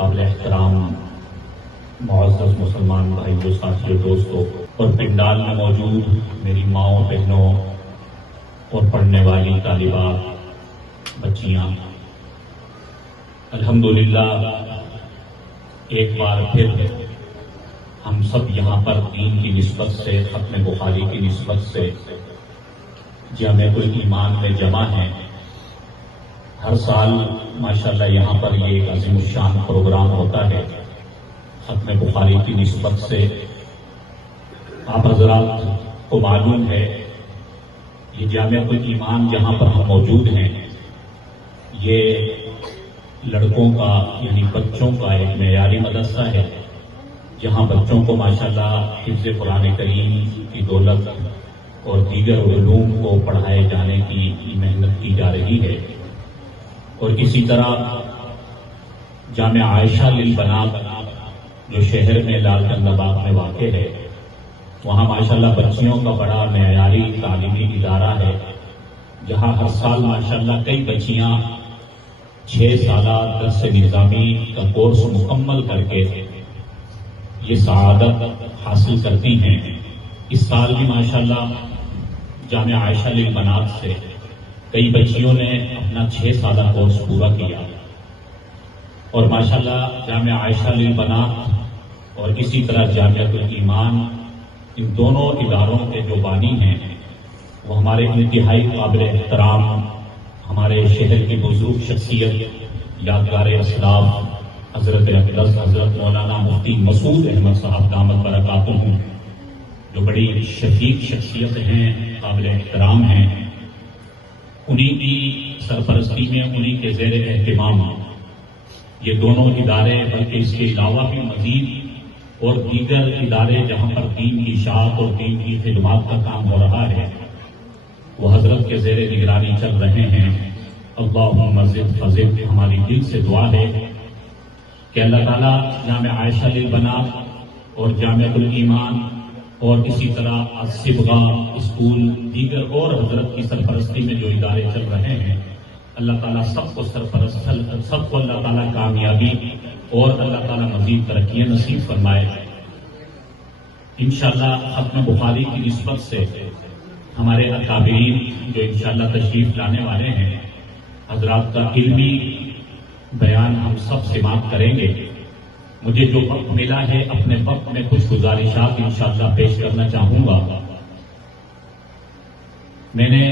قابل احترام معزز مسلمان بھائیوں، ساتھیوں، دوستوں اور پنڈال میں موجود میری ماؤں، بہنوں اور پڑھنے والی طالبات، بچیاں، الحمدللہ ایک بار پھر ہم سب یہاں پر دین کی نسبت سے، ختم بخاری کی نسبت سے جامع الایمان میں جمع ہیں۔ ہر سال ماشاءاللہ یہاں پر یہ ایک عظیم الشان پروگرام ہوتا ہے ختم بخاری کی نسبت سے۔ آپ حضرات کو معلوم ہے یہ جامع الایمان جہاں پر ہم موجود ہیں، یہ لڑکوں کا یعنی بچوں کا ایک معیاری مدرسہ ہے جہاں بچوں کو ماشاءاللہ حفظ قرآن کریم کی دولت اور دیگر علوم کو پڑھائے جانے کی محنت کی جا رہی ہے۔ اور اسی طرح جامع عائشہ للبنات جو شہر میں لال قلعہ باغ میں واقع ہے، وہاں ماشاءاللہ بچیوں کا بڑا معیاری تعلیمی ادارہ ہے جہاں ہر سال ماشاءاللہ کئی بچیاں 6 سالہ درس نظامی کا کورس مکمل کر کے یہ سعادت حاصل کرتی ہیں۔ اس سال بھی ماشاءاللہ جامع عائشہ للبنات سے کئی بچیوں نے اپنا 6 سالہ کورس پورا کیا، اور ماشاءاللہ جامع عائشہ للبنات اور اسی طرح جامع الایمان ان دونوں اداروں کے جو بانی ہیں وہ ہمارے انتہائی قابل احترام ہمارے شہر کی بزرگ شخصیت یادگار اسلاف حضرت اقدس حضرت مولانا مفتی مسعود احمد صاحب دامت برکاتہم، جو بڑی شفیق شخصیت ہیں، قابل احترام ہیں، انہی کی سرپرستی میں، انہی کے زیر اہتمام یہ دونوں ادارے، بلکہ اس کے علاوہ بھی مزید اور دیگر ادارے جہاں پر دین کی اشاعت اور دین کی خدمات کا کام ہو رہا ہے، وہ حضرت کے زیر نگرانی چل رہے ہیں۔ اللہم زد فزد، ہماری دل سے دعا ہے کہ اللہ تعالیٰ جامع عائشہ للبنات اور جامع الایمان اور اسی طرح الصبغہ اسکول، دیگر اور حضرت کی سرپرستی میں جو ادارے چل رہے ہیں، اللہ تعالیٰ سب کو سب کو اللہ تعالیٰ کامیابی اور اللہ تعالیٰ مزید ترقیاں نصیب فرمائے۔ انشاءاللہ ختم بخاری کی نسبت سے ہمارے اکابرین جو انشاءاللہ تشریف لانے والے ہیں، حضرات کا علمی بیان ہم سب سماعت کریں گے۔ مجھے جو وقت ملا ہے اپنے وقت میں کچھ گزارشات انشاءاللہ پیش کرنا چاہوں گا۔ میں نے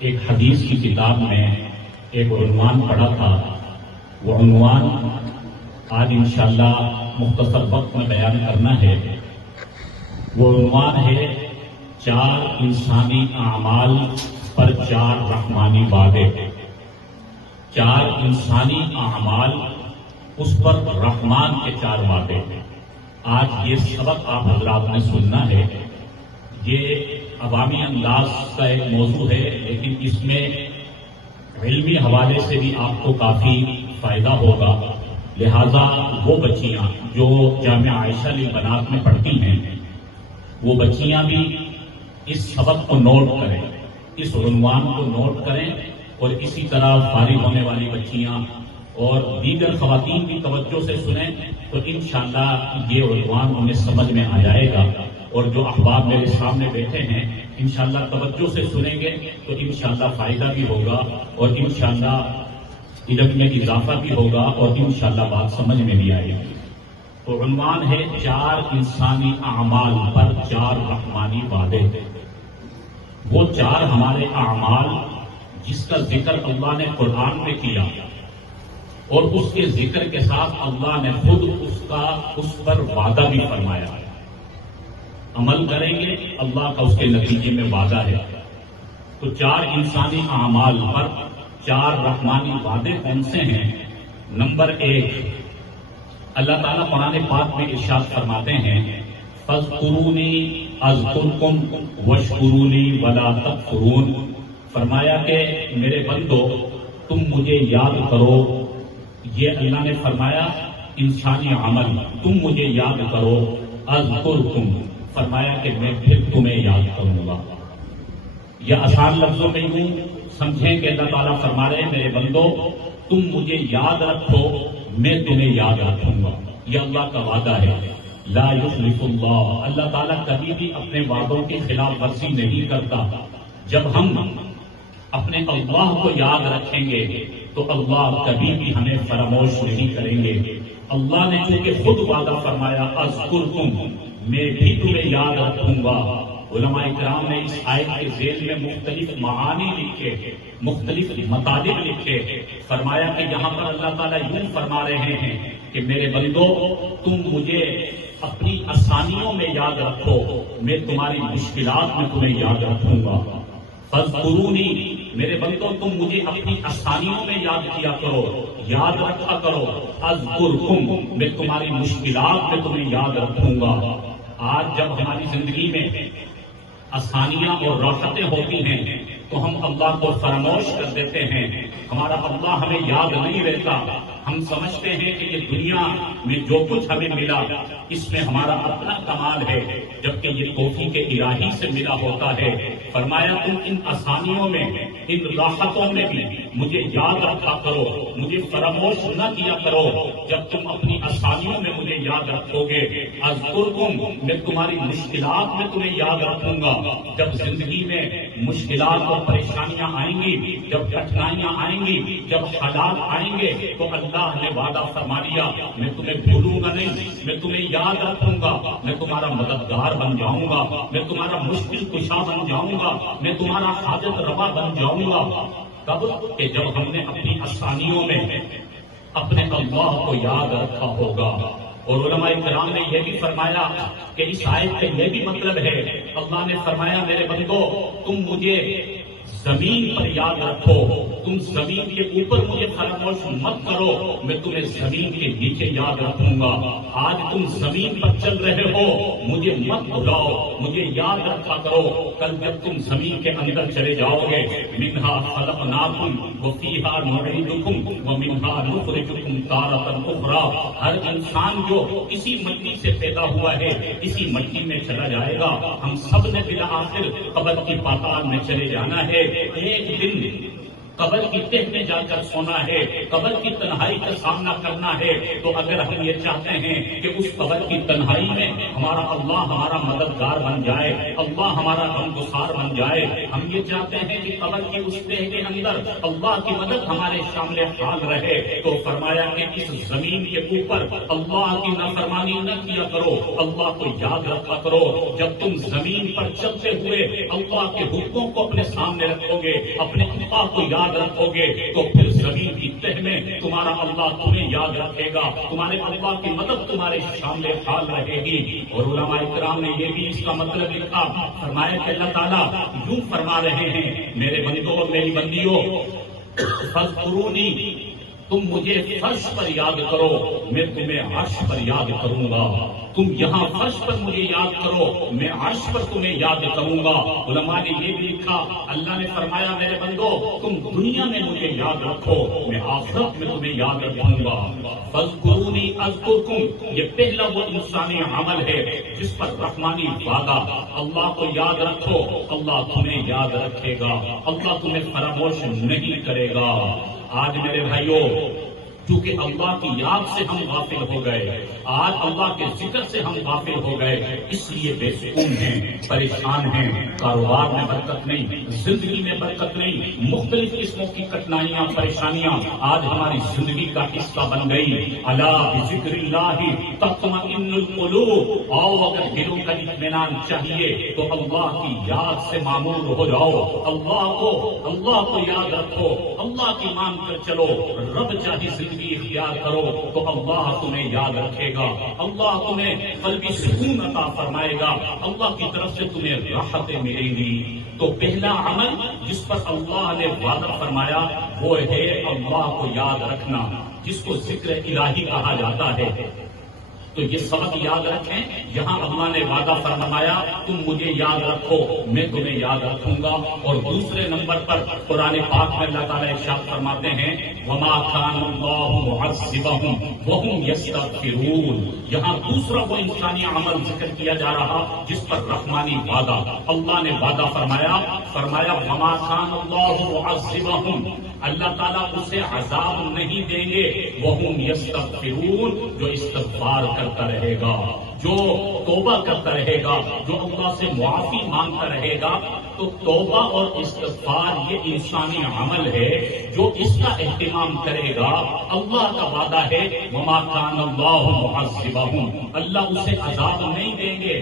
ایک حدیث کی کتاب میں ایک عنوان پڑھا تھا، وہ عنوان آج انشاءاللہ مختصر وقت میں بیان کرنا ہے۔ وہ عنوان ہے 4 انسانی اعمال پر 4 رحمانی وعدے۔ 4 انسانی اعمال، اس پر رحمان کے 4 وعدے۔ آج یہ سبق آپ حضرات نے سننا ہے۔ یہ عوامی انداز کا ایک موضوع ہے، لیکن اس میں علمی حوالے سے بھی آپ کو کافی فائدہ ہوگا۔ لہذا وہ بچیاں جو جامع عائشہ للبنات میں پڑھتی ہیں، وہ بچیاں بھی اس سبق کو نوٹ کریں، اس عنوان کو نوٹ کریں، اور اسی طرح فارغ ہونے والی بچیاں اور دیگر خواتین بھی توجہ سے سنیں تو انشاءاللہ یہ عنوان انہیں سمجھ میں آ جائے گا۔ اور جو احباب میرے سامنے بیٹھے ہیں انشاءاللہ توجہ سے سنیں گے تو انشاءاللہ فائدہ بھی ہوگا، اور انشاءاللہ علم میں اضافہ بھی ہوگا، اور انشاءاللہ بات سمجھ میں بھی آئے گی۔ تو عنوان ہے 4 انسانی اعمال پر 4 رحمانی وعدے۔ وہ 4 ہمارے اعمال جس کا ذکر اللہ نے قرآن میں کیا، اور اس کے ذکر کے ساتھ اللہ نے خود اس پر وعدہ بھی فرمایا، عمل کریں گے اللہ کا اس کے نتیجے میں وعدہ ہے۔ تو 4 انسانی اعمال پر 4 رحمانی وعدے کون سے ہیں؟ نمبر 1، اللہ تعالیٰ قرآن پاک میں ارشاد فرماتے ہیں فاذکرونی اذکرکم واشکرونی ولا تکفرون۔ فرمایا کہ میرے بندو تم مجھے یاد کرو، یہ اللہ نے فرمایا انسانی عمل، تم مجھے یاد کرو، اذکرکم فرمایا کہ میں پھر تمہیں یاد کروں گا۔ یا آسان لفظوں میں یوں سمجھیں کہ اللہ تعالیٰ فرما رہے ہیں میرے بندو تم مجھے یاد رکھو، میں تمہیں یاد رکھوں گا. یہ اللہ کا وعدہ ہے. لا یخلف اللہ، اللہ تعالیٰ کبھی بھی اپنے وعدوں کی خلاف ورزی نہیں کرتا. جب ہم اپنے اللہ کو یاد رکھیں گے تو اللہ کبھی بھی ہمیں فراموش نہیں کریں گے. اللہ نے چونکہ خود وعدہ فرمایا اذکرکم، میں بھی تمہیں یاد رکھوں گا. علماء کرام نے اس آیت کے ذیل میں مختلف معانی لکھے، مختلف مطالب لکھے. فرمایا کہ یہاں پر اللہ تعالیٰ یوں فرما رہے ہیں کہ میرے بندو تم مجھے اپنی آسانیوں میں یاد رکھو، میں تمہاری مشکلات میں تمہیں یاد رکھوں گا. فاذکرونی، میرے بندو تم مجھے اپنی آسانیوں میں یاد کیا کرو، یاد رکھا کرو. اذکرکم، میں تمہاری مشکلات میں تمہیں یاد رکھوں گا. آج جب ہماری زندگی میں آسانیاں اور راحتیں ہوتی ہیں تو ہم اللہ کو فراموش کر دیتے ہیں. ہمارا اللہ ہمیں یاد نہیں رہتا. ہم سمجھتے ہیں کہ یہ دنیا میں جو کچھ ہمیں ملا اس میں ہمارا اپنا کمال ہے، جبکہ یہ توفیق الہی سے ملا ہوتا ہے. فرمایا تم ان آسانیوں میں، ان راحتوں میں بھی مجھے یاد رکھا کرو، مجھے فراموش نہ کیا کرو. جب تم اپنی آسانیوں میں مجھے یاد رکھو گے، اذکرکم، میں تمہاری مشکلات میں تمہیں یاد رکھوں گا. جب زندگی میں مشکلات اور پریشانیاں آئیں گی، جب کٹھنائیاں آئیں گی، جب حالات آئیں گے تو اللہ نے وعدہ فرما لیا میں تمہیں بھولوں گا نہیں، میں تمہیں یاد رکھوں گا، میں تمہارا مددگار بن جاؤں گا، میں تمہارا مشکل کشا بن جاؤں گا، میں تمہارا حاجت روا بن جاؤں گا. کب کہ جب ہم نے اپنی آسانیوں میں اپنے اللہ کو یاد رکھا ہوگا. اور علماء کرام نے یہ بھی فرمایا کہ اس آیت کا یہ بھی مطلب ہے، اللہ نے فرمایا میرے بندو تم مجھے زمین پر یاد رکھو، تم زمین کے اوپر مجھے فراموش مت کرو، میں تمہیں زمین کے نیچے یاد رکھوں گا. آج تم زمین پر چل رہے ہو، مجھے مت بھلاؤ، مجھے یاد رکھا کرو. کل جب تم زمین کے اندر چلے جاؤ گے، منہا خلقناکم وفیہا نعیدکم ومنہا نخرجکم تارۃ اخری. ہر انسان جو اسی مٹی سے پیدا ہوا ہے اسی مٹی میں چلا جائے گا. ہم سب نے بالآخر قبر کی پاتال میں چلے جانا ہے. ایک دن قبر کی تہ میں جا کر سونا ہے، قبر کی تنہائی کا سامنا کرنا ہے. تو اگر ہم یہ چاہتے ہیں کہ اس قبر کی تنہائی میں ہمارا اللہ ہمارا مددگار بن جائے، اللہ ہمارا غمگسار بن جائے، ہم یہ چاہتے ہیں کہ قبر کی اس تہ کے اندر اللہ کی مدد ہمارے شامل حال رہے، تو فرمایا کہ اس زمین کے اوپر اللہ کی نافرمانی نہ کیا کرو، اللہ کو یاد رکھا کرو. جب تم زمین پر چلتے ہوئے اللہ کے حکموں کو اپنے سامنے رکھو گے، اپنے اللہ کو یاد رکھو گے، تو پھر زمین کی تہ میں تمہارا اللہ تمہیں یاد رکھے گا، تمہارے اللہ کی مدد تمہارے سامنے حال رہے گی. اور علماء کرام نے یہ بھی اس کا مطلب لکھا، فرمایا کہ اللہ تعالیٰ یوں فرما رہے ہیں میرے بندوں اور میری بندیوں فاذکرونی، تم مجھے فرش پر یاد کرو، میں تمہیں عرش پر یاد کروں گا. تم یہاں فرش پر مجھے یاد کرو، میں عرش پر تمہیں یاد کروں گا. علماء نے یہ بھی لکھا، اللہ نے فرمایا میرے بندو تم دنیا میں مجھے یاد رکھو، میں آخرت میں تمہیں یاد رکھوں گا. فاذکرونی اذکرکم، یہ پہلا وہ انسانی عمل ہے جس پر رحمانی وعدہ. اللہ کو یاد رکھو، اللہ تمہیں یاد رکھے گا، اللہ تمہیں فراموش نہیں کرے گا. آج میرے بھائیوں چونکہ اللہ کی یاد سے ہم غافل ہو گئے، آج اللہ کے ذکر سے ہم غافل ہو گئے، اس لیے بے سکون ہیں، پریشان ہیں، کاروبار میں برکت نہیں، زندگی میں برکت نہیں، مختلف قسموں کی کٹھنائیاں پریشانیاں آج ہماری زندگی کا حصہ بن گئی. الا بذکر اللہ تطمئن القلوب، آؤ اگر دلوں کا اطمینان چاہیے تو اللہ کی یاد سے معمور ہو جاؤ، اللہ کو یاد رکھو، اللہ کی مان کر چلو. رب چاہے زندگی اختیار کرو تو اللہ تمہیں یاد رکھے گا، اللہ تمہیں قلبی سکون عطا فرمائے گا، اللہ کی طرف سے تمہیں راحتیں ملیں گی. تو پہلا عمل جس پر اللہ نے وعدہ فرمایا وہ ہے اللہ کو یاد رکھنا، جس کو ذکر الہی کہا جاتا ہے. تو یہ سبق یاد رکھیں، یہاں اللہ نے وعدہ فرمایا تم مجھے یاد رکھو میں تمہیں یاد رکھوں گا. اور دوسرے نمبر پر قرآن پاک میں اللہ تعالیٰ ارشاد فرماتے ہیں وَمَا كَانَ اللَّهُ مُعَذِّبَهُمْ وَهُمْ يَسْتَغْفِرُونَ. یہاں دوسرا وہ انسانی عمل ذکر کیا جا رہا جس پر رحمانی وعدہ. اللہ نے وعدہ فرمایا وَمَا كَانَ اللَّهُ مُعَذِّبَهُمْ، اللہ تعالیٰ اسے عذاب نہیں دیں گے، وَهُمْ يَسْتَغْفِرُونَ، جو استغفار کرتا رہے گا، جو توبہ کرتا رہے گا، جو اللہ سے معافی مانگتا رہے گا۔ تو توبہ اور استغفار یہ انسانی عمل ہے، جو اس کا اہتمام کرے گا اللہ کا وعدہ ہے وَمَا كَانَ اللَّهُ مُعَذِّبَهُمْ، اللہ اسے عذاب نہیں دیں گے۔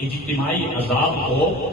اجتماعی عذاب کو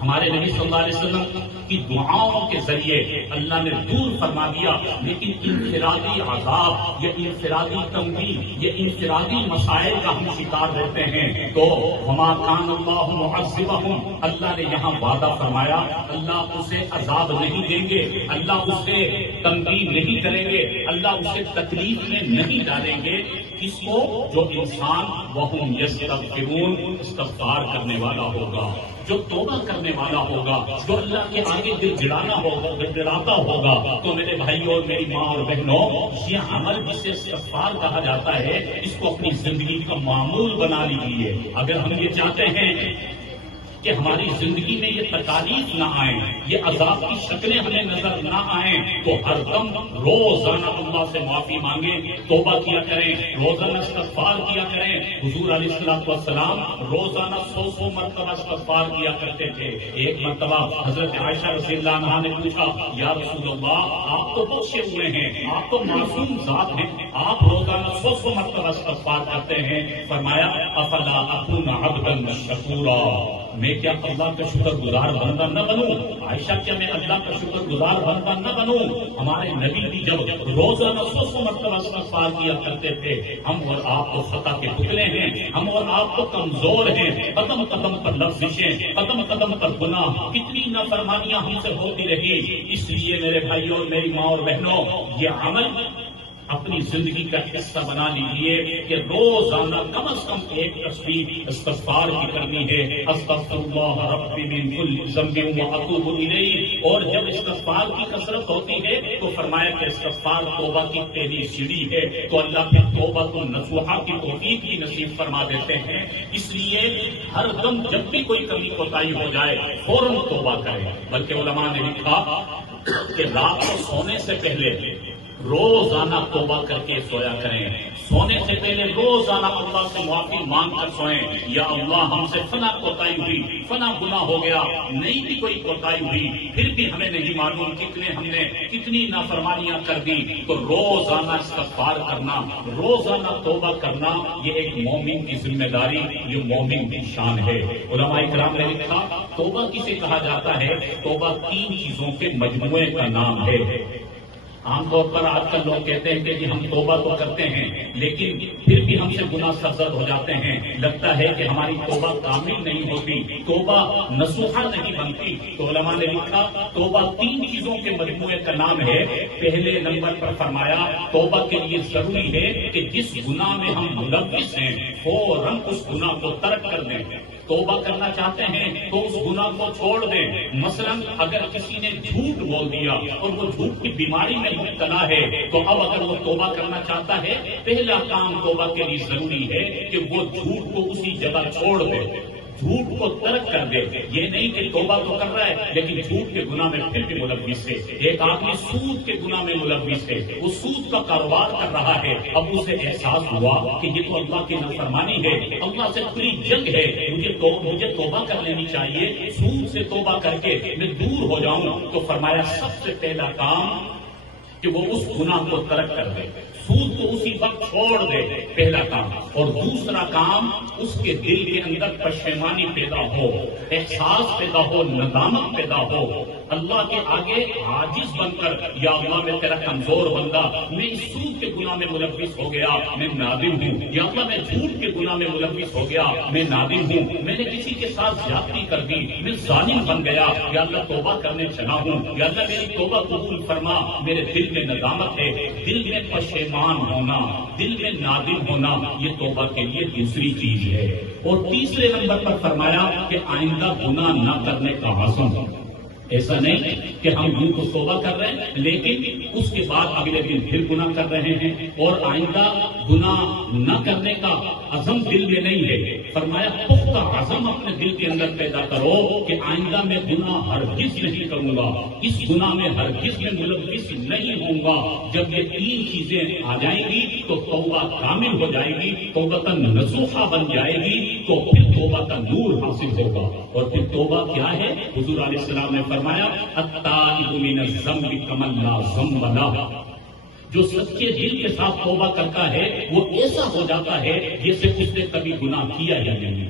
ہمارے نبی صلی اللہ علیہ وسلم کی دعاؤں کے ذریعے اللہ نے دور فرما دیا، لیکن انفرادی عذاب یا انفرادی تنگی یا انفرادی مسائل کا ہم شکار رہتے ہیں۔ تو وما کان اللہ معذبہم، اللہ نے یہاں وعدہ فرمایا اللہ اسے عذاب نہیں دیں گے، اللہ اسے تنگی نہیں کریں گے، اللہ اسے تکلیف میں نہیں ڈالیں گے۔ کس کو؟ جو انسان وہم یستغفرون، استغفار کرنے والا ہوگا، جو توبہ کرنے والا ہوگا، جو اللہ کے آگے دل جڑانا ہوگا، گڑگڑاتا ہوگا۔ تو میرے بھائیوں اور میری ماں اور بہنوں، یہ عمل جسے استغفار کہا جاتا ہے، اس کو اپنی زندگی کا معمول بنا لیجیے۔ اگر ہم یہ چاہتے ہیں کہ ہماری زندگی میں یہ تکالیف نہ آئیں، یہ عذاب کی شکلیں ہمیں نظر نہ آئیں، تو ہر دم روزانہ اللہ سے معافی مانگیں، توبہ کیا کریں، روزانہ استغفار کیا کریں۔ حضور علیہ السلام روزانہ 100 مرتبہ استغفار کیا کرتے تھے۔ ایک مرتبہ حضرت عائشہ رضی اللہ عنہا نے پوچھا، یا رسول اللہ، آپ تو بخشے ہوئے ہیں، آپ تو معصوم ذات ہیں، آپ روزانہ 100 مرتبہ استغفار کرتے ہیں۔ فرمایا افلا اکون عبدا شکورا، میں کیا اللہ کا شکر گزار بندہ نہ بنوں؟ عائشہ کیا میں اللہ کا شکر گزار بندہ نہ بنوں؟ ہمارے نبی بھی جب روزانہ 100 مرتبہ استغفار کیا کرتے تھے۔ ہم اور آپ تو خطا کے پتلے ہیں، ہم اور آپ تو کمزور ہیں، قدم قدم پر لفظیں، قدم قدم پر گناہ، کتنی نافرمانیاں ہم سے ہوتی رہی۔ اس لیے میرے بھائیوں اور میری ماں اور بہنوں، یہ عمل اپنی زندگی کا حصہ بنا لیجیے کہ روزانہ کم از کم ایک تسبیح استغفار کی کرنی ہے۔ استغفر اللہ ربی من کل ذنب واتوب الیہ۔ اور جب استغفار کی کثرت ہوتی ہے تو فرمایا کہ استغفار توبہ کی پہلی سیڑھی ہے، تو اللہ پھر توبہ کو نصوحہ کی توفیق بھی نصیب فرما دیتے ہیں۔ اس لیے ہر دم جب بھی کوئی کمی کوتاہی ہو جائے فوراً توبہ کرے۔ بلکہ علماء نے لکھا کہ رات کو سونے سے پہلے روزانہ توبہ کر کے سویا کریں، سونے سے پہلے روزانہ اللہ سے معافی مانگ کر سوئیں، یا اللہ ہم سے فنا کوتاہی ہوئی، فنا گناہ ہو گیا، نہیں بھی کوئی کوتاہی ہوئی، پھر بھی ہمیں نہیں معلوم ہم نے کتنی نافرمانیاں کر دی۔ تو روزانہ استغفار کرنا، روزانہ توبہ کرنا، یہ ایک مومن کی ذمہ داری، یہ مومن کی شان ہے۔ علماء کرام نے لکھا توبہ کسے کہا جاتا ہے؟ توبہ 3 چیزوں کے مجموعے کا نام ہے۔ عام طور پر آج کل لوگ کہتے ہیں کہ جی ہم توبہ تو کرتے ہیں لیکن پھر بھی ہم سے گناہ سرزد ہو جاتے ہیں، لگتا ہے کہ ہماری توبہ کامل نہیں ہوتی، توبہ نصوحہ نہیں بنتی۔ تو علماء نے لکھا توبہ 3 چیزوں کے مجموعے کا نام ہے۔ پہلے نمبر پر فرمایا توبہ کے لیے ضروری ہے کہ جس گناہ میں ہم ملوث ہیں فوراً اس گناہ کو ترک کر دیں۔ توبہ کرنا چاہتے ہیں تو اس گناہ کو چھوڑ دیں۔ مثلا اگر کسی نے جھوٹ بول دیا اور وہ جھوٹ کی بیماری میں مبتلا ہے تو اب اگر وہ توبہ کرنا چاہتا ہے، پہلا کام توبہ کے لیے ضروری ہے کہ وہ جھوٹ کو اسی جگہ چھوڑ دے، جھوٹ کو ترک کر دے۔ یہ نہیں کہ توبہ تو کر رہا ہے لیکن جھوٹ کے گناہ میں پھر بھی ملوث ہے۔ ایک آدمی سود کے گناہ میں ملوث ہے، وہ سود کا کاروبار کر رہا ہے، اب اسے احساس ہوا کہ یہ تو اللہ کی نافرمانی ہے، اللہ سے کھلی جنگ ہے، مجھے توبہ کر لینی چاہیے، سود سے توبہ کر کے میں دور ہو جاؤں۔ تو فرمایا سب سے پہلا کام کہ وہ اس گناہ کو ترک کر دے، سود کو اسی وقت چھوڑ دے، پہلا کام۔ اور دوسرا کام اس کے دل کے اندر پشیمانی پیدا ہو، احساس پیدا ہو، ندامت پیدا ہو، اللہ کے آگے عاجز بن کر یا اللہ میں تیرا کمزور بندہ، میں اس سود کے گناہ میں ملوث ہو گیا، میں نادم ہوں، یا اللہ میں جھوٹ کے گناہ میں ملوث ہو گیا، میں نادم ہوں، میں نے کسی کے ساتھ زیادتی کر دی، میں ظالم بن گیا، یا اللہ توبہ کرنے چلا ہوں، یا اللہ میری توبہ قبول فرما۔ میرے دل میں ندامت ہے، دل میں پشیمان ہونا، دل میں نادم ہونا، یہ توبہ کے لیے دوسری چیز ہے۔ اور تیسرے نمبر پر فرمایا کہ آئندہ گناہ نہ کرنے کا عزم، ایسا نہیں کہ ہم یوں تو توبہ کر رہے ہیں لیکن اس کے بعد اگلے دن پھر گناہ کر رہے ہیں اور آئندہ گناہ نہ کرنے کا عزم دل میں نہیں ہے۔ فرمایا پختہ عزم اپنے دل کے اندر پیدا کرو کہ آئندہ میں گناہ ہرگز نہیں کروں گا، اس گناہ میں ہرگز میں ملوث نہیں ہوں گا۔ جب یہ تین چیزیں آ جائیں گی تو توبہ کامل ہو جائے گی، توبۃ نصوحہ بن جائے گی، تو پھر توبہ کا نور حاصل ہوگا۔ اور پھر توبہ کیا ہے؟ حضور علیہ السلام نے فرمایا التائب من الذنب کمن لا ذنب لہ، جو سچے دل کے ساتھ توبہ کرتا ہے وہ ایسا ہو جاتا ہے جیسے اس نے کبھی گناہ کیا ہی نہیں۔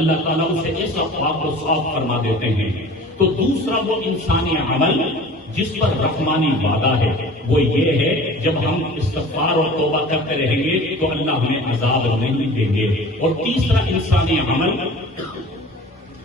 اللہ تعالیٰ اسے ایسا پاک و صاف فرما دیتے ہیں۔ تو دوسرا وہ انسانی عمل جس پر رحمانی وعدہ ہے وہ یہ ہے جب ہم استغفار اور توبہ کرتے رہیں گے تو اللہ ہمیں عذاب نہیں دیں گے۔ اور تیسرا انسانی عمل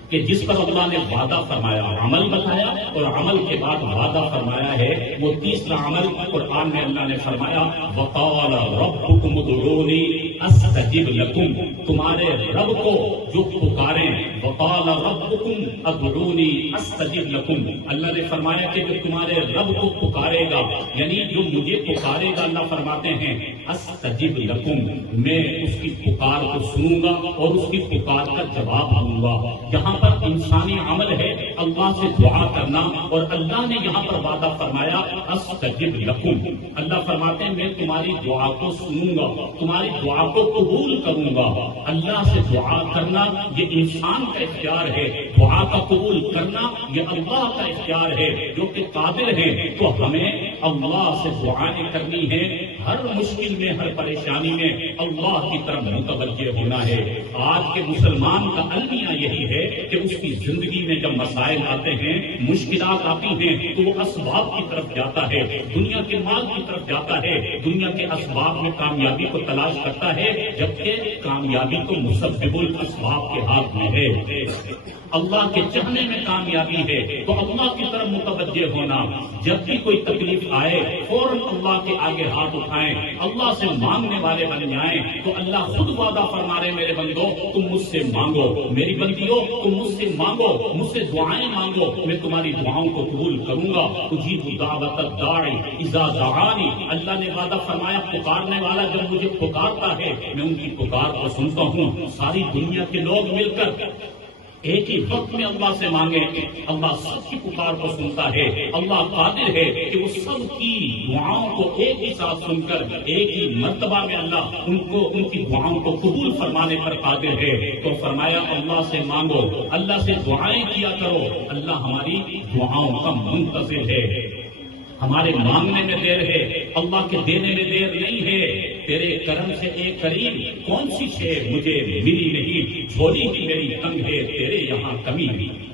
کہ جس پر اللہ نے وعدہ فرمایا، عمل بتایا اور عمل کے بعد وعدہ فرمایا ہے، وہ تیسرا عمل قرآن میں اللہ نے فرمایا وقال ربکم ادعونی استجب لکم، تمہارے رب کو جو پکاریں، وقال ربکم ادعونی استجب لکم، اللہ نے فرمایا کہ جو تمہارے رب کو پکارے گا یعنی جو مجھے پکارے گا، اللہ فرماتے ہیں استجب لکم، میں اس کی پکار کو سنوں گا اور اس کی پکار کا جواب دوں گا۔ یہاں پر انسانی عمل ہے اللہ سے دعا کرنا، اور اللہ نے یہاں پر وعدہ فرمایا استجب لکم، اللہ فرماتے ہیں میں تمہاری دعا کو سنوں گا، تمہاری دعا کو قبول کروں گا۔ اللہ سے دعا کرنا یہ انسان کا اختیار ہے، دعا کا قبول کرنا یہ اللہ کا اختیار ہے جو کہ قادر ہے۔ تو ہمیں اللہ سے دعائیں کرنی ہے، ہر مشکل میں ہر پریشانی میں اللہ کی طرف متوجہ ہونا ہے۔ آج کے مسلمان کا المیہ یہی ہے کہ اس کی زندگی میں جب مسائل آتے ہیں، مشکلات آتی ہیں تو وہ اسباب کی طرف جاتا ہے، دنیا کے مال کی طرف جاتا ہے، دنیا کے اسباب میں کامیابی کو تلاش کرتا ہے، جبکہ کامیابی تو مسبب الاسباب کے ہاتھ میں ہے۔ اللہ کے چاہنے میں کامیابی ہے تو اللہ کی طرف متوجہ ہونا۔ جب بھی کوئی تکلیف آئے فوراً اللہ کے آگے ہاتھ اٹھائیں، اللہ سے مانگنے والے بن جائیں تو اللہ خود وعدہ فرما رہے میرے بندو تم مجھ سے مانگو، میری بندیوں تم مجھ سے مانگو، مجھ سے دعائیں مانگو، میں تمہاری دعاؤں کو قبول کروں گا۔ اجیب دعوت الداعی اذا دعانی، اللہ نے وعدہ فرمایا پکارنے والا جب مجھے پکارتا ہے میں ان کی پکار کو سنتا ہوں۔ ساری دنیا کے لوگ مل کر ایک ہی وقت میں اللہ سے مانگے، اللہ سب کی پکار کو سنتا ہے۔ اللہ قادر ہے کہ وہ سب کی دعاؤں کو ایک ہی ساتھ سن کر ایک ہی مرتبہ میں اللہ ان کی دعاؤں کو قبول فرمانے پر قادر ہے۔ تو فرمایا اللہ سے مانگو، اللہ سے دعائیں کیا کرو، اللہ ہماری دعاؤں کا منتظر ہے۔ ہمارے مانگنے میں دیر ہے، اللہ کے دینے میں دیر نہیں ہے۔ تیرے کرم سے ایک کریم کون سی شے مجھے ملی نہیں، جھولی ہی میری تنگ ہے، تیرے یہاں کمی نہیں۔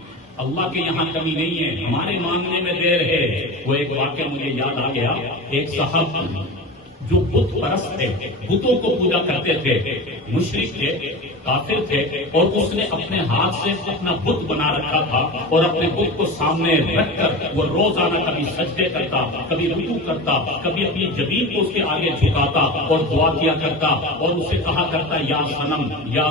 اللہ کے یہاں کمی نہیں ہے، ہمارے مانگنے میں دیر ہے۔ وہ ایک واقعہ مجھے یاد آ گیا، ایک صاحب جو بت پرست تھے، بتوں کو پوجا کرتے تھے، مشرک تھے، کافر تھے، اور اس نے اپنے ہاتھ سے اپنا بت بنا رکھا تھا اور اپنے بت کو سامنے رکھ کر وہ روزانہ کبھی سجدے کرتا، کبھی رکوع کرتا، کبھی اپنی جبین کو اس کے آگے جھکاتا اور دعا کیا کرتا اور اسے کہا کرتا یا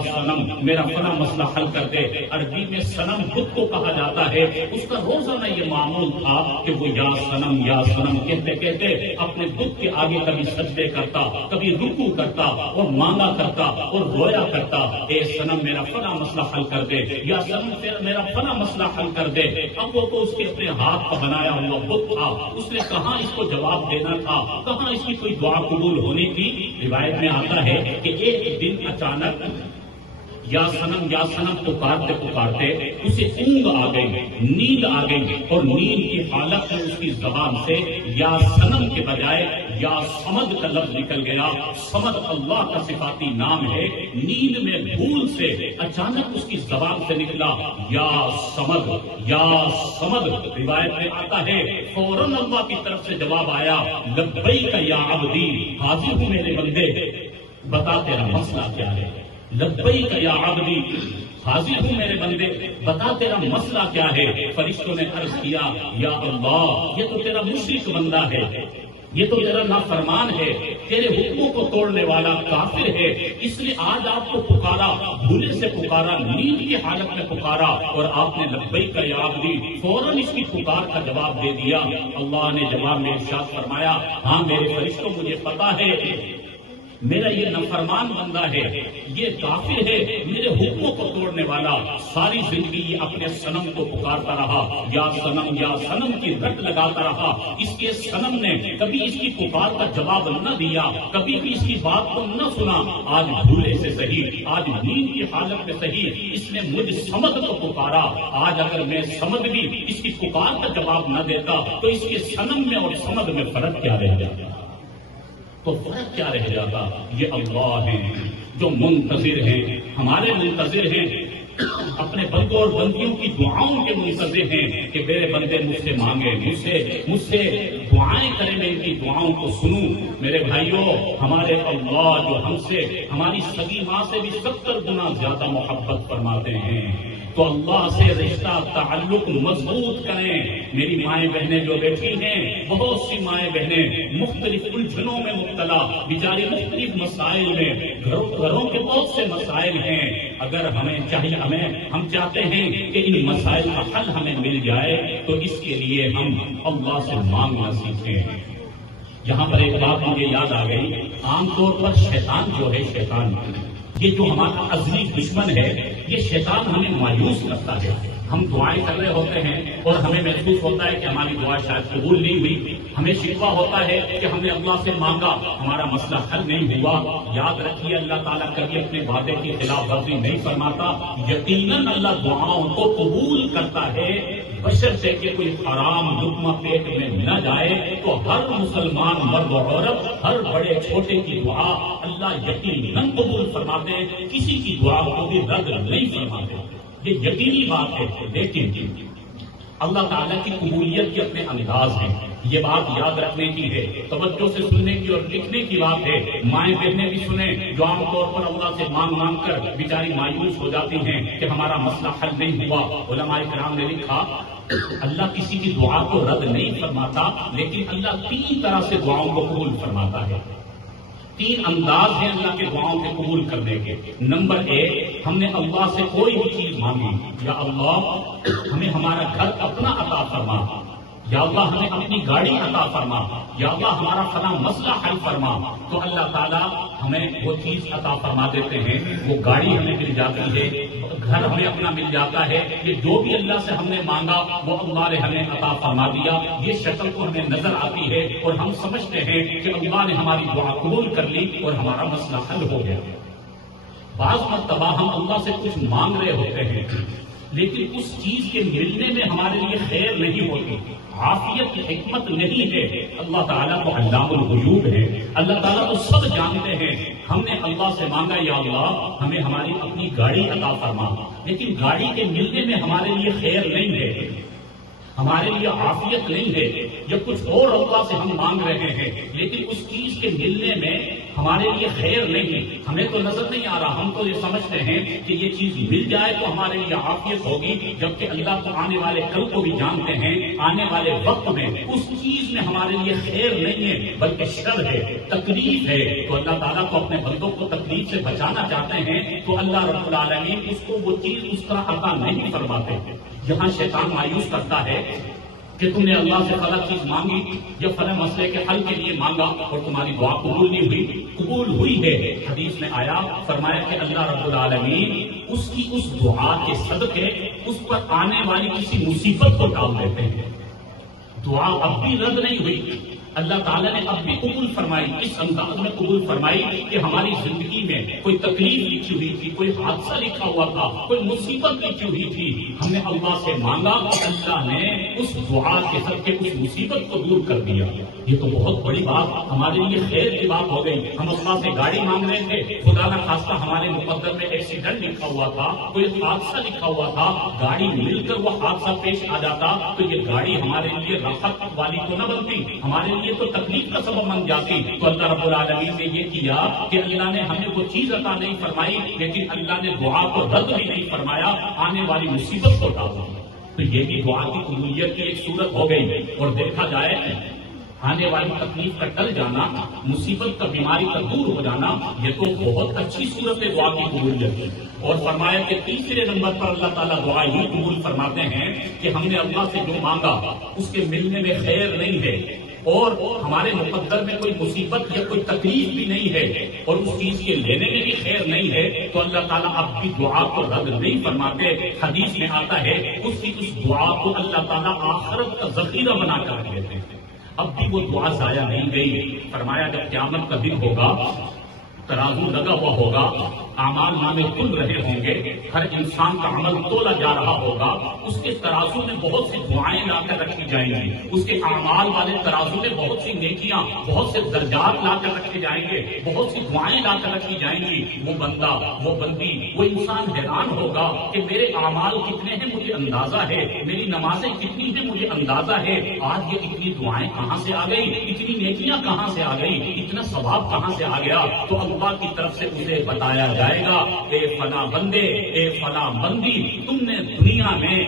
سنم میرا فلاں مسئلہ حل کر دے۔ عربی میں سنم بت کو کہا جاتا ہے۔ اس کا روزانہ یہ معمول تھا کہ وہ یا سنم کہتے کہتے اپنے بت کے آگے کبھی سجدے کرتا، کبھی رکوع کرتا اور مانگا کرتا اور رویا کرتا، اے صنم میرا فلاں مسئلہ حل کر دے، یا صنم میرا فلاں مسئلہ حل کر دے۔ اب وہ تو اس کے اپنے ہاتھ کا بنایا ہوا بت تھا، اس نے کہاں اس کو جواب دینا تھا، کہاں اس کی کوئی دعا قبول ہونی تھی۔ روایت میں آتا ہے کہ ایک دن اچانک یا سنم پکارتے پکارتے اسے اونگ آ گئی، نیند آ گئی، اور نیند کی حالت میں اس کی زبان سے یا سنم کے بجائے یا سمد کا لفظ نکل گیا۔ سمد اللہ کا صفاتی نام ہے۔ نیند میں بھول سے اچانک اس کی زبان سے نکلا یا سمد۔ روایت میں آتا ہے فوراً اللہ کی طرف سے جواب آیا لبیک یا عبدی، حاضر ہوں میرے بندے، بتا تیرا مسئلہ کیا ہے۔ لبیک یا عبدی، حاضر ہوں میرے بندے، بتا تیرا مسئلہ کیا ہے۔ فرشتوں نے عرض کیا یا اللہ، یہ تو تیرا مشرک بندہ ہے، یہ تو تیرا نافرمان ہے، تیرے حکموں کو توڑنے والا کافر ہے، اس لیے آج آپ کو پکارا، بھولے سے پکارا، نیند کی حالت میں پکارا اور آپ نے لبیک کا یاد دی، فوراً اس کی پکار کا جواب دے دیا۔ اللہ نے جواب میں ارشاد فرمایا، ہاں میرے فرشتوں مجھے پتا ہے میرا یہ نافرمان بندہ ہے، یہ کافر ہے، میرے حکموں کو توڑنے والا، ساری زندگی یہ اپنے صنم کو پکارتا رہا، یا صنم کی رٹ لگاتا رہا۔ اس کے صنم نے کبھی اس کی پکار کا جواب نہ دیا، کبھی بھی اس کی بات کو نہ سنا۔ آج بھولے سے صحیح، آج نیند کی حالت میں صحیح، اس نے مجھ سمد کو پکارا۔ آج اگر میں سمد بھی اس کی پکار کا جواب نہ دیتا تو اس کے صنم میں اور سمد میں فرق کیا رہ جاتا؟ تو فرق کیا رہ جاتا؟ یہ اللہ ہیں جو منتظر ہیں، ہمارے منتظر ہیں، اپنے بندوں اور بندیوں کی دعاؤں کے منتظر ہیں کہ میرے بندے مجھ سے مانگے، مجھ سے دعائیں کریں، میں ان کی دعاؤں کو سنوں۔ میرے بھائیوں، ہمارے اللہ جو ہم سے، ہماری سگی ماں سے بھی 70 گنا زیادہ محبت فرماتے ہیں، تو اللہ سے رشتہ تعلق مضبوط کریں۔ میری مائیں بہنیں جو بیٹھی ہیں، بہت سی مائیں بہنیں مختلف الجھنوں میں مبتلا، بیچاری مختلف مسائل میں، گھروں کے بہت سے مسائل ہیں۔ اگر ہم چاہتے ہیں کہ ان مسائل کا حل ہمیں مل جائے تو اس کے لیے ہم اللہ سے مانگنا سیکھیں۔ یہاں پر ایک بات مجھے یاد آ گئی، عام طور پر شیطان جو ہے، شیطان یہ جو ہمارا ازلی دشمن ہے، یہ شیطان ہمیں مایوس کرتا ہے۔ ہم دعائیں کر رہے ہوتے ہیں اور ہمیں محسوس ہوتا ہے کہ ہماری دعا شاید قبول نہیں ہوئی، ہمیں شکوہ ہوتا ہے کہ ہم نے اللہ سے مانگا، ہمارا مسئلہ حل نہیں ہوا۔ یاد رکھیے، اللہ تعالیٰ کبھی اپنے وعدے کی خلاف ورزی نہیں فرماتا۔ یقیناً اللہ دعاؤں کو قبول کرتا ہے، بشرطے کہ کوئی حرام لقمہ پیٹ میں نہ جائے۔ تو ہر مسلمان مرد و عورت، ہر بڑے چھوٹے کی دعا اللہ یقیناً قبول فرماتے ہیں، کسی کی دعا کو بھی رد نہیں فرماتے، یہ یقینی بات ہے۔ لیکن اللہ تعالیٰ کی قبولیت کے اپنے انداز ہیں، یہ بات یاد رکھنے کی ہے، توجہ سے سننے کی اور لکھنے کی بات ہے۔ مائیں بہنیں بھی سنیں جو عام طور پر اللہ سے مانگ کر بیچاری مایوس ہو جاتی ہیں کہ ہمارا مسئلہ حل نہیں ہوا۔ علماء کرام نے لکھا، اللہ کسی کی دعا کو رد نہیں فرماتا، لیکن اللہ 3 طرح سے دعاؤں کو قبول فرماتا ہے۔ 3 انداز ہیں اللہ کے دعاؤں کے قبول کرنے کے۔ نمبر 1، ہم نے اللہ سے کوئی بھی چیز مانگی، یا اللہ ہمیں ہمارا گھر اپنا عطا فرما، یا اللہ ہمیں اپنی گاڑی عطا فرما، یا اللہ ہمارا فلاں مسئلہ حل فرما، تو اللہ تعالیٰ ہمیں وہ چیز عطا فرما دیتے ہیں، وہ گاڑی ہمیں مل جاتی ہے، گھر ہمیں اپنا مل جاتا ہے۔ یہ جو بھی اللہ سے ہم نے مانگا وہ اللہ نے ہمیں عطا فرما دیا، یہ شکل تو ہمیں نظر آتی ہے اور ہم سمجھتے ہیں کہ اللہ نے ہماری دعا قبول کر لی اور ہمارا مسئلہ حل ہو گیا۔ بعض مرتبہ ہم اللہ سے کچھ مانگ رہے ہوتے ہیں لیکن اس چیز کے ملنے میں ہمارے لیے خیر نہیں ہوتی، عافیت کی حکمت نہیں ہے۔ اللہ تعالیٰ کو علام الغیوب ہے، اللہ تعالیٰ کو سب جانتے ہیں۔ ہم نے اللہ سے مانگا، یا اللہ ہمیں ہماری اپنی گاڑی عطا فرما، لیکن گاڑی کے ملنے میں ہمارے لیے خیر نہیں ہے، ہمارے لیے عافیت نہیں ہے، یا کچھ اور اللہ سے ہم مانگ رہے ہیں لیکن اس چیز کے ملنے میں ہمارے لیے خیر نہیں ہے، ہمیں تو نظر نہیں آ رہا، ہم تو یہ سمجھتے ہیں کہ یہ چیز مل جائے تو ہمارے لیے عافیت ہوگی، جبکہ اللہ تو آنے والے کل کو بھی جانتے ہیں، آنے والے وقت میں اس چیز میں ہمارے لیے خیر نہیں ہے بلکہ شر ہے، تکلیف ہے۔ تو اللہ تعالیٰ کو اپنے بندوں کو تکلیف سے بچانا چاہتے ہیں تو اللہ رب العالمین اس کو وہ چیز اس کا عطا نہیں فرماتے۔ یہاں شیطان مایوس کرتا ہے کہ تم نے اللہ سے فلاں چیز مانگی یا فلاں مسئلے کے حل کے لیے مانگا اور تمہاری دعا قبول نہیں ہوئی، قبول ہوئی ہے۔ حدیث میں آیا، فرمایا کہ اللہ رب العالمین اس کی اس دعا کے صدقے اس پر آنے والی کسی مصیبت کو ٹال دیتے ہیں۔ دعا اب بھی رد نہیں ہوئی، اللہ تعالیٰ نے اب بھی قبول فرمائی، اس انداز میں قبول فرمائی کہ ہماری زندگی میں کوئی تکلیف لکھی ہوئی تھی، کوئی حادثہ لکھا ہوا تھا، کوئی مصیبت لکھی ہوئی تھی، ہم نے اللہ سے مانگا، اللہ نے اس دعا کے صدقے اس مصیبت کو دور کر دیا۔ یہ تو بہت بڑی بات، ہمارے لیے خیر کی بات ہو گئی۔ ہم اللہ سے گاڑی مانگ رہے تھے، خدا نہ خواستہ ہمارے مقدر میں ایکسیڈنٹ لکھا ہوا تھا، کوئی حادثہ لکھا ہوا تھا، گاڑی مل کر وہ حادثہ پیش آ جاتا تو یہ گاڑی ہمارے لیے راحت والی تو نہ بنتی، ہمارے یہ تو تکلیف کا سبب بن جاتی۔ تو اللہ رب العالمین نے یہ کیا کہ اللہ نے ہمیں وہ چیز عطا نہیں فرمائی لیکن اللہ نے دعا کو رد بھی نہیں فرمایا، آنے والی مصیبت کو ٹال دیا۔ تو یہ بھی دعا کی قبولیت کی ایک صورت ہو گئی۔ اور دیکھا جائے آنے والی تکلیف کا ٹل جانا، مصیبت کا بیماری کا دور ہو جانا، یہ تو بہت اچھی صورت ہے دعا کی قبولیت ہے۔ اور فرمایا کہ تیسرے نمبر پر اللہ تعالیٰ دعا ہی قبول فرماتے ہیں کہ ہم نے اللہ سے جو مانگا اس کے ملنے میں خیر نہیں ہے، اور ہمارے مقدر میں کوئی مصیبت یا کوئی تکلیف بھی نہیں ہے، اور اس چیز کے لینے میں بھی خیر نہیں ہے، تو اللہ تعالیٰ اب کی دعا کو رد نہیں فرماتے۔ حدیث میں آتا ہے اس کی اس دعا کو اللہ تعالیٰ آخرت کا ذخیرہ بنا کر رکھ لیتے ہیں، اب بھی وہ دعا ضائع نہیں گئی۔ فرمایا جب قیامت کا دن ہوگا، ترازو لگا ہوا ہوگا، اعمال نامے کھل رہے ہوں گے، ہر انسان کا عمل تولا جا رہا ہوگا، اس کے ترازو میں بہت سی دعائیں لا کر رکھی جائیں گی، اس کے اعمال والے ترازو میں بہت سی نیکیاں، بہت سے درجات لا کر رکھے جائیں گے، بہت سی دعائیں لا کر رکھی جائیں گی۔ وہ بندہ، وہ بندی، وہ انسان حیران ہوگا کہ میرے اعمال کتنے ہیں مجھے اندازہ ہے، میری نمازیں کتنی ہیں مجھے اندازہ ہے، آج یہ اتنی دعائیں کہاں سے آ گئی، اتنی نیکیاں کہاں سے آ گئی، اتنا ثواب کہاں سے آ گیا؟ تو اللہ کی طرف سے اسے بتایا جائے گا، اے فلاں بندے، اے فلاں بندی، تم نے دنیا میں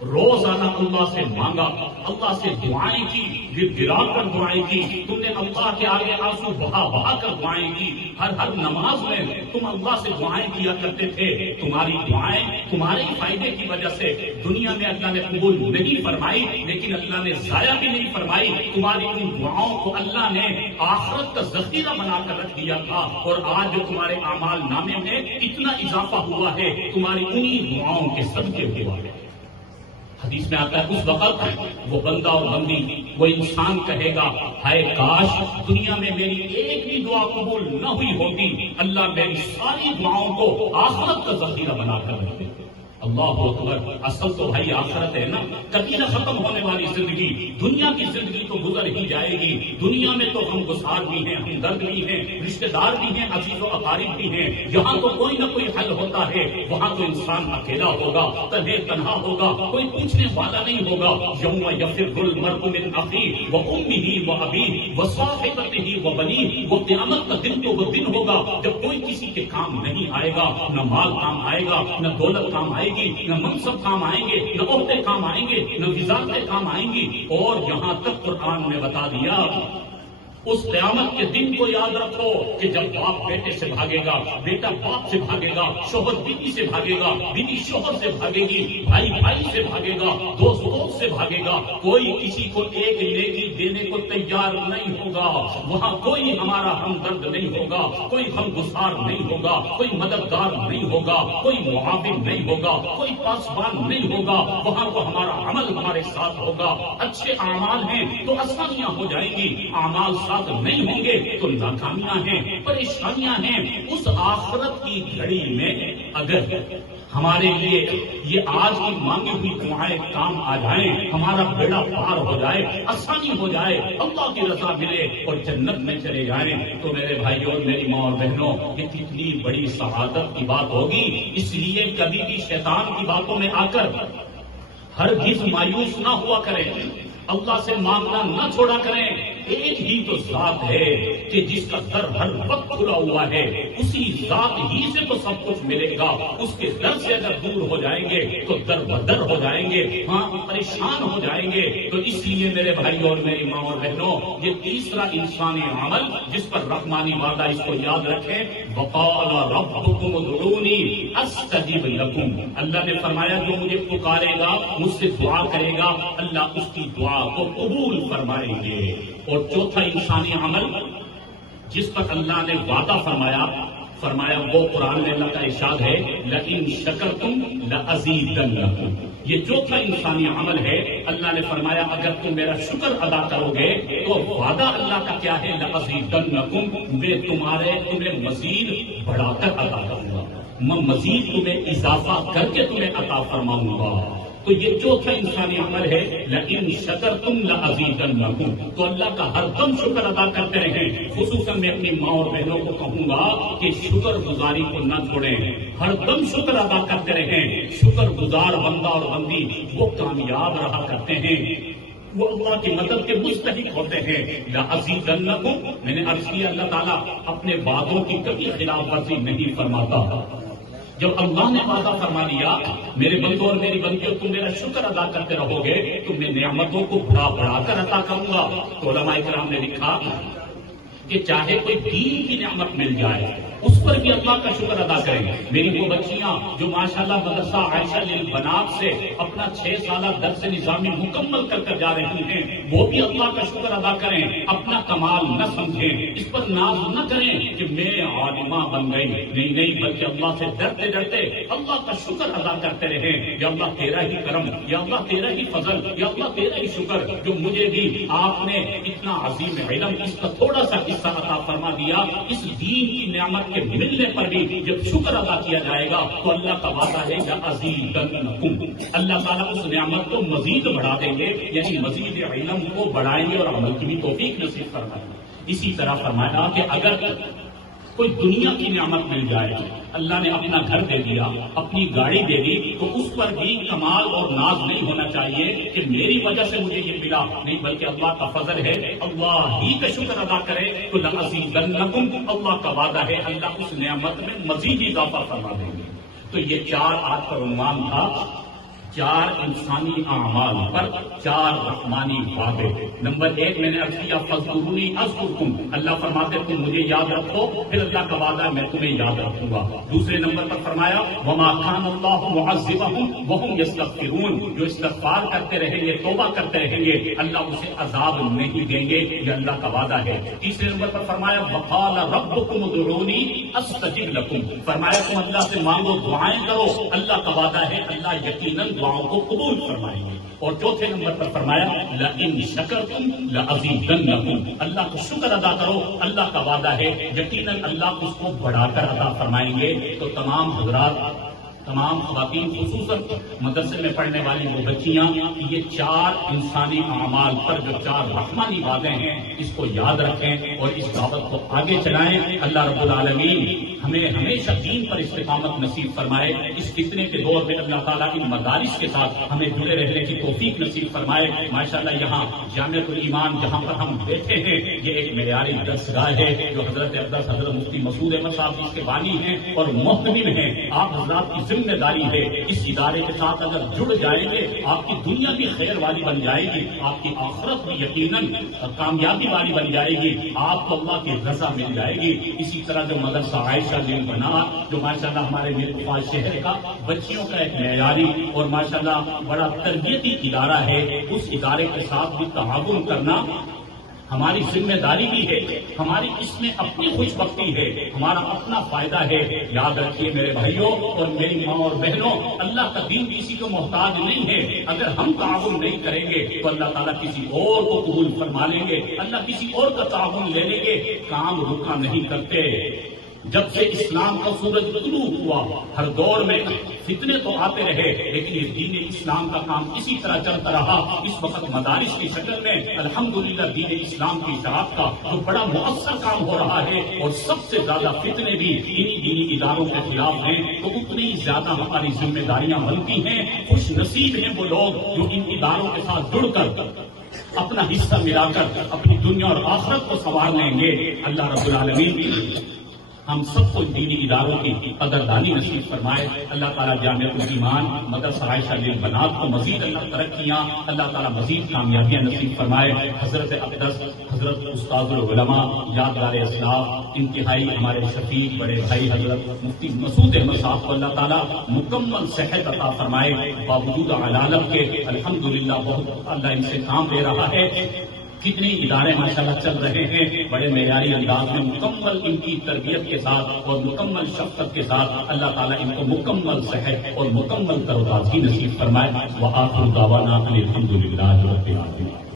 روزانہ اللہ سے مانگا، اللہ سے دعائیں کی، گر گرا کر دعائیں کی، تم نے اللہ کے آگے آنسو بہا بہا کر دعائیں کی، ہر نماز میں تم اللہ سے دعائیں کیا کرتے تھے، تمہاری دعائیں تمہارے فائدے کی وجہ سے دنیا میں اللہ نے قبول نہیں فرمائی، لیکن اللہ نے ضائع بھی نہیں فرمائی، تمہاری ان دعاؤں کو اللہ نے آخرت کا ذخیرہ بنا کر رکھ دیا تھا، اور آج جو تمہارے اعمال نامے میں اتنا اضافہ ہوا ہے تمہاری انہی دعاؤں کے صدقے ہوا ہے۔ حدیث میں آتا ہے اس وقت وہ بندہ اور بندی، وہ انسان کہے گا، ہائے کاش دنیا میں میری ایک بھی دعا قبول نہ ہوئی ہوتی، اللہ میری ساری دعاؤں کو آخرت کا ذخیرہ بنا کر رکھ دیتے۔ اللہ اکبر، اصل تو بھائی آخرت ہے نا، کبھی نہ ختم ہونے والی زندگی، دنیا کی زندگی تو گزر ہی جائے گی، دنیا میں تو ہم گسار بھی ہیں، ہم درد بھی ہیں، رشتہ دار بھی ہیں، عزیز و اقارب بھی ہیں، یہاں تو کوئی نہ کوئی حل ہوتا ہے، وہاں تو انسان اکیلا ہوگا، تنہا ہوگا، کوئی پوچھنے والا نہیں ہوگا۔ یوم یفر المرء من اخیہ وامہ وابیہ وصاحبتہ وبنیہ، وہ قیامت کا دن تو وہ دن ہوگا جب کوئی کسی کے کام نہیں آئے گا، نہ مال کام آئے گا، نہ دولت کام آئے گی، نہ منصب کام آئیں گے، نہ عہدے کام آئیں گے، نہ وزارتیں کام آئیں گی، اور یہاں تک قرآن نے بتا دیا اس قیامت کے دن کو یاد رکھو کہ جب باپ بیٹے سے بھاگے گا، بیٹا باپ سے بھاگے گا، شوہر بیوی سے بھاگے گا، بیوی شوہر سے بھاگے گی، بھائی بھائی سے بھاگے گا، دوست دوست سے بھاگے گا، کوئی کسی کو ایک نیکی دینے کو تیار نہیں ہوگا، وہاں کوئی ہمارا ہمدرد نہیں ہوگا، کوئی غمگسار نہیں ہوگا، کوئی مددگار نہیں ہوگا، کوئی معاون نہیں ہوگا، کوئی پاسبان نہیں ہوگا، وہاں تو ہمارا عمل ہمارے ساتھ ہوگا۔ اچھے اعمال ہیں تو آسانیاں ہو جائیں گی، اعمال ساتھ نہیں ہوں گے تو ناکامیاں ہیں، پریشانیاں ہیں۔ اس آخرت کی گھڑی میں اگر ہمارے لیے یہ آج کی مانگی ہوئی دعائیں کام آ جائیں، ہمارا بیڑا پار ہو جائے، آسانی ہو جائے، اللہ کی رضا ملے اور جنت میں چلے جائیں، تو میرے بھائیوں اور میری ماں اور بہنوں، یہ کتنی بڑی سعادت کی بات ہوگی۔ اس لیے کبھی بھی شیطان کی باتوں میں آ کر ہرگز مایوس نہ ہوا کریں، اللہ سے مانگنا نہ چھوڑا کریں۔ ایک ہی تو ذات ہے کہ جس کا در ہر وقت کھلا ہوا ہے، اسی ذات ہی سے تو سب کچھ ملے گا، اس کے در سے اگر دور ہو جائیں گے تو در بدر ہو جائیں گے، ہاں پریشان ہو جائیں گے۔ تو اس لیے میرے بھائیوں اور میری ماں اور بہنوں، یہ تیسرا انسانی عمل جس پر رحمانی وعدہ، اس کو یاد رکھیں، وقال ربکم ادعونی استجب لکم، اللہ نے فرمایا جو مجھے پکارے گا، مجھ سے دعا کرے گا، اللہ اس کی دعا کو قبول فرمائیں گے۔ اور چوتھا انسانی عمل جس پر اللہ نے وعدہ فرمایا وہ قرآن میں اللہ کا ارشاد ہے، لئن شکرتم لأزیدنکم، یہ چوتھا انسانی عمل ہے۔ اللہ نے فرمایا اگر تم میرا شکر ادا کرو گے تو وعدہ اللہ کا کیا ہے، لأزیدنکم، میں تمہیں مزید بڑھا کر عطا کروں گا، میں مزید تمہیں اضافہ کر کے تمہیں عطا فرماؤں گا۔ تو یہ چوتھا انسانی عمل ہے، لئن شکرتم لأزیدنکم، تو اللہ کا ہر دم شکر ادا کرتے رہیں۔ خصوصاً میں اپنی ماں اور بہنوں کو کہوں گا کہ شکر گزاری کو نہ چھوڑیں، ہر دم شکر ادا کرتے رہیں۔ شکر گزار بندہ اور بندی وہ کامیاب رہا کرتے ہیں، وہ اللہ کی مدد کے مستحق ہوتے ہیں۔ لأزیدنکم، میں نے عرض کیا اللہ تعالیٰ اپنے وعدوں کی کبھی خلاف ورزی نہیں فرماتا، جب اللہ نے وعدہ فرما لیا میرے بندوں اور میری بندیوں تم میرا شکر ادا کرتے رہو گے تو میں نعمتوں کو بڑھا بڑھا کر عطا کروں گا. تو علماء کرام نے لکھا کہ چاہے کوئی دین کی نعمت مل جائے اس پر بھی اللہ کا شکر ادا کریں. میری وہ بچیاں جو ماشاءاللہ مدرسہ عائشہ للبنات سے اپنا 6 سالہ درس نظامی مکمل کر کر جا رہی ہیں وہ بھی اللہ کا شکر ادا کریں. اپنا کمال نہ سمجھیں, اس پر ناز نہ کریں کہ میں عالمہ بن گئی. نہیں بلکہ اللہ سے ڈرتے ڈرتے اللہ کا شکر ادا کرتے رہیں. یا اللہ تیرا ہی کرم, یا اللہ تیرا ہی فضل, یا اللہ تیرا ہی شکر جو مجھے بھی آپ نے اتنا عظیم علم اس کا تھوڑا سا حصہ عطا فرما دیا. اس دین کی نعمت کے ملنے پر بھی جب شکر ادا کیا جائے گا تو اللہ کا وعدہ ہے لَأَزِيدَنَّكُمْ, اللہ تعالیٰ اس نعمت کو مزید بڑھا دیں گے, یعنی مزید علم کو بڑھائیں گے اور عمل کی بھی توفیق نصیب فرمائیں گے. اسی طرح فرمایا کہ اگر کوئی دنیا کی نعمت مل جائے, اللہ نے اپنا گھر دے دیا, اپنی گاڑی دے دی, تو اس پر بھی کمال اور ناز نہیں ہونا چاہیے کہ میری وجہ سے مجھے یہ ملا. نہیں بلکہ اللہ کا فضل ہے, اللہ ہی کا شکر ادا کرے تو لَأَزِيدَنَّكُمْ, اللہ کا وعدہ ہے اللہ اس نعمت میں مزید اضافہ فرما دیں گے. تو یہ 4 آج کا عنوان تھا, 4 انسانی اعمال پر 4 رحمانی وعدے. نمبر 1 میں نے عرض کیا فَاذْكُرُونِی أَذْكُرْکُم, اللہ فرماتے تم مجھے یاد رکھو, پھر اللہ کا وعدہ ہے میں تمہیں یاد رکھوں گا. دوسرے نمبر پر فرمایا وَمَا كَانَ اللَّهُ مُعَذِّبَهُمْ وَهُمْ يَسْتَغْفِرُونَ, جو استغفار کرتے رہیں گے, توبہ کرتے رہیں گے, اللہ اسے عذاب نہیں دیں گے, یہ اللہ کا وعدہ ہے. تیسرے نمبر پر فرمایا وَقَالَ رَبُّكُمُ ادْعُونِی أَسْتَجِبْ لَكُمْ, فرمایا تم اللہ سے مانگو, دعائیں کرو, اللہ کا وعدہ ہے اللہ یقیناً دعاؤں کو قبول فرمائیں گے. اور چوتھے نمبر پر فرمایا لَإِن شَكَرْتُمْ لَأَزِيدَنَّكُمْ, اللہ کا شکر ادا کرو, اللہ کا وعدہ ہے یقیناً اللہ اس کو بڑھا کر عطا فرمائیں گے. تو تمام حضرات, تمام خواتین, خصوصاً مدرسے میں پڑھنے والی وہ بچیاں, یہ 4 انسانی اعمال پر جو 4 رحمانی وعدے ہیں اس کو یاد رکھیں اور اس دعوت کو آگے چلائیں. اللہ رب العالمین ہمیں ہمیشہ دین پر استقامت نصیب فرمائے. اس فتنے کے دور میں اللہ تعالیٰ ان مدارس کے ساتھ ہمیں جڑے رہنے کی توفیق نصیب فرمائے. ماشاءاللہ یہاں جامعۃ الایمان جہاں پر ہم بیٹھے ہیں یہ ایک معیاری درسگاہ ہے جو حضرت اقدس حضرت مفتی مسعود احمد صاحب اس کے بانی ہیں اور محتمم ہیں. آپ حضرات کی ذمہ داری ہے اس ادارے کے ساتھ اگر جڑ جائیں گے آپ کی دنیا بھی خیر والی بن جائے گی, آپ کی آخرت بھی یقیناً کامیابی والی بن جائے گی, آپ کو اللہ کی رضا مل جائے گی. اسی طرح جو مدرسہ عائشہ للبنات جو ماشاءاللہ ہمارے میرپور شہر کا بچیوں کا ایک معیاری اور ماشاءاللہ بڑا تربیتی ادارہ ہے, اس ادارے کے ساتھ بھی تعاون کرنا ہماری ذمہ داری بھی ہے, ہماری اس میں اپنی خوش بختی ہے, ہمارا اپنا فائدہ ہے. یاد رکھیے میرے بھائیوں اور میری ماں اور بہنوں, اللہ کا دین کسی کو محتاج نہیں ہے. اگر ہم تعاون نہیں کریں گے تو اللہ تعالیٰ کسی اور کو قبول فرما لیں گے, اللہ کسی اور کا تعاون لے لیں گے. کام رکا نہیں کرتے. جب سے اسلام کا سورج طلوع ہوا ہر دور میں فتنے تو آتے رہے لیکن یہ دین اسلام کا کام اسی طرح چلتا رہا. اس وقت مدارس کی شکل میں الحمدللہ دین اسلام کی اشاعت کا جو بڑا مؤثر کام ہو رہا ہے اور سب سے زیادہ فتنے بھی انہی دینی اداروں کے خلاف ہیں, تو اتنی زیادہ ہماری ذمہ داریاں بنتی ہیں. خوش نصیب ہیں وہ لوگ جو ان اداروں کے ساتھ جڑ کر اپنا حصہ ملا کر اپنی دنیا اور آخرت کو سنوار لیں گے. اللہ رب العالمین ہم سب کو دینی اداروں کی قدردانی نصیب فرمائے. اللہ تعالیٰ جامعۃ الایمان مدرسہ عائشہ للبنات کو مزید اللہ ترقیاں, اللہ تعالیٰ مزید کامیابیاں نصیب فرمائے. حضرت اقدس حضرت استاد العلماء یادگار اسلاف انتہائی ہمارے شفیق بڑے بھائی حضرت مفتی مسعود احمد صاحب کو اللہ تعالیٰ مکمل صحت عطا فرمائے. باوجود علالت کے الحمدللہ بہت اللہ ان سے کام لے رہا ہے. کتنے ادارے ماشاءاللہ چل رہے ہیں بڑے معیاری انداز میں, مکمل ان کی تربیت کے ساتھ اور مکمل شفقت کے ساتھ. اللہ تعالیٰ ان کو مکمل صحت اور مکمل تروتازگی نصیب فرمائے. وآخر دعوانا ان الحمدللہ رب العالمین.